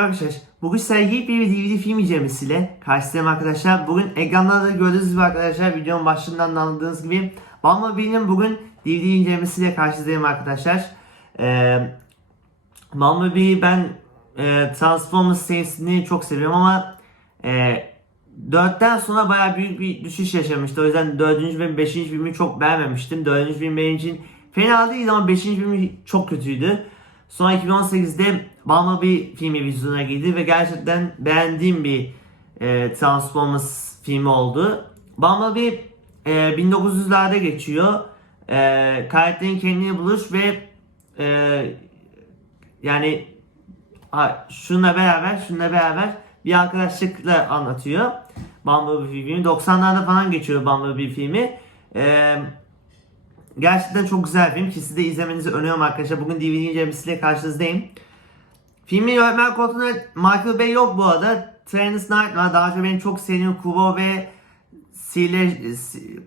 Merhaba arkadaşlar. Bugün size bir DVD film incelemesiyle karşınızdayım arkadaşlar. Bugün ekranlarda gördüğünüz gibi arkadaşlar videonun başlığından da anladığınız gibi Bumblebee'nin bugün DVD incelemesiyle karşınızdayım arkadaşlar. Ee, Bumblebee ben e, Transformers serisini çok seviyorum ama e, 4'ten sonra baya büyük bir düşüş yaşamıştı. O yüzden 4. ve 5. filmi çok beğenmemiştim. 4. film benim için fena değil ama 5. filmi çok kötüydü. Sonra 2018'de Bumblebee filmi vizyona girdi ve gerçekten beğendiğim bir e, Transformers filmi oldu. Bumblebee e, 1900'lerde geçiyor. E, karakterin kendini buluş ve e, yani ha, şununla beraber şununla beraber bir arkadaşlıkla anlatıyor. Bumblebee filmi 90'larda falan geçiyor Bumblebee filmi. Eee Gerçekten çok güzel film. Ki de izlemenizi öneriyorum arkadaşlar. Bugün DVD incelemesiyle karşınızdayım. Filmin yönetmen koltuğunda Michael Bay yok bu arada. Terence Knight var. Daha önce benim çok sevdiğim Kubo ve Sihirli,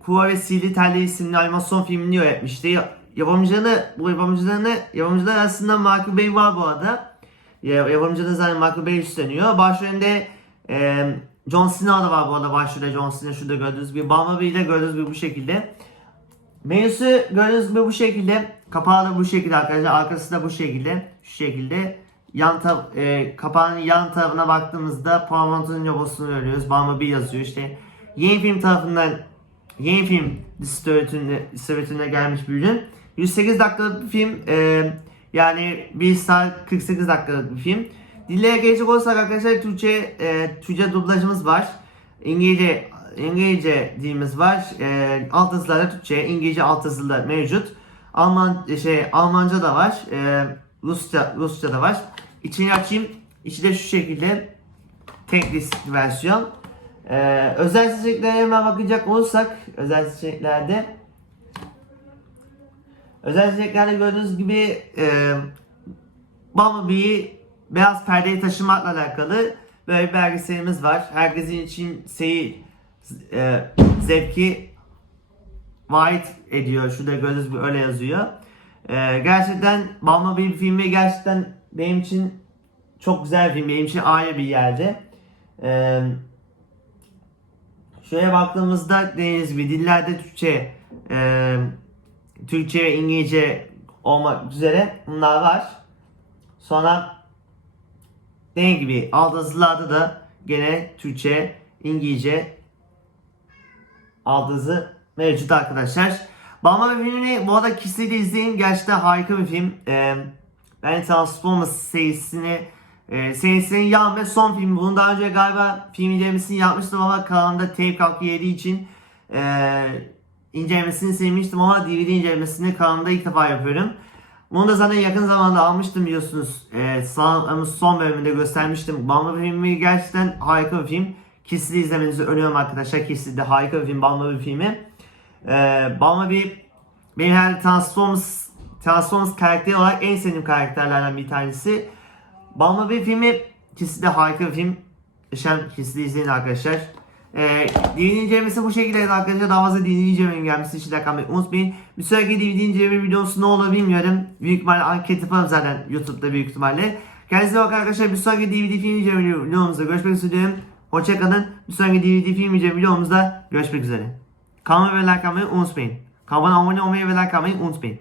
Kubo ve Sihirli Telli isimli animasyon filmini yönetmişti. Yapımcılarını, bu yapımcılarını, yapımcılar arasında Michael Bay var bu arada. Ya- Yapımcıları zaten Michael Bay üstleniyor. Başrolünde e, John Cena da var bu arada. Başrolde John Cena şurada gördüğünüz gibi. Bumblebee'de gördüğünüz gibi bu şekilde. Menüsü gördüğünüz gibi bu şekilde. Kapağı da bu şekilde arkadaşlar. Arkası da bu şekilde. Şu şekilde. Yan ta e, kapağın yan tarafına baktığımızda Paramount'un logosunu görüyoruz. Bumblebee yazıyor. İşte yeni film tarafından yeni film distribütörüne gelmiş bir ürün. 108 dakikalık bir film. E, yani 1 saat 48 dakikalık bir film. Dillere gelecek olursak arkadaşlar Türkçe, e, Türkçe dublajımız var. İngilizce İngilizce dilimiz var. E, alt yazılarda Türkçe, İngilizce alt yazılar mevcut. Alman şey Almanca da var. E, Rusça Rusça da var. İçini açayım. İçi de şu şekilde tek disk versiyon. E, özel seçeneklere hemen bakacak olursak özel seçeneklerde özel seçeneklerde gördüğünüz gibi e, Bumblebee'yi beyaz perdeyi taşımakla alakalı böyle bir belgeselimiz var. Herkesin için seyir e, zevki vaat ediyor. Şurada gördüğünüz gibi öyle yazıyor. E, gerçekten Bumblebee filmi gerçekten benim için çok güzel bir film. Benim için ayrı bir yerde. E, şuraya baktığımızda dediğiniz gibi dillerde Türkçe e, Türkçe ve İngilizce olmak üzere bunlar var. Sonra dediğim gibi alt yazılarda da gene Türkçe, İngilizce yazı mevcut arkadaşlar. Bumblebee filmini bu arada kesinlikle izleyin. Gerçekten harika bir film. Ee, ben Transformers serisini e, serisinin yan ve son filmi. Bunu daha önce galiba film incelemesini yapmıştım ama kanalımda tape kalkı yediği için e, incelemesini sevmiştim ama DVD incelemesini kanalımda ilk defa yapıyorum. Bunu da zaten yakın zamanda almıştım biliyorsunuz. Ee, son, son bölümünde göstermiştim. Bumblebee filmi gerçekten harika bir film. Kesinlikle izlemenizi öneriyorum arkadaşlar. Kesinlikle harika bir film Bumblebee filmi. Ee, Bumblebee benim her Transformers, Transformers karakteri olarak en sevdiğim karakterlerden bir tanesi. Bumblebee filmi kesinlikle harika bir film. Lütfen kesinlikle izleyin arkadaşlar. Ee, DVD bu şekilde arkadaşlar. Daha fazla DVD incelemenin gelmesi için atmayı unutmayın. Bir sonraki DVD inceleme videosu ne olur bilmiyorum. Büyük ihtimalle anket yaparım zaten YouTube'da büyük ihtimalle. Kendinize bakın arkadaşlar. Bir sonraki DVD film inceleme videomuzda görüşmek üzere. Hoşçakalın. Bir sonraki DVD film videomuzda görüşmek üzere. Kanalıma ve like atmayı unutmayın. Kanalıma abone olmayı ve like atmayı unutmayın.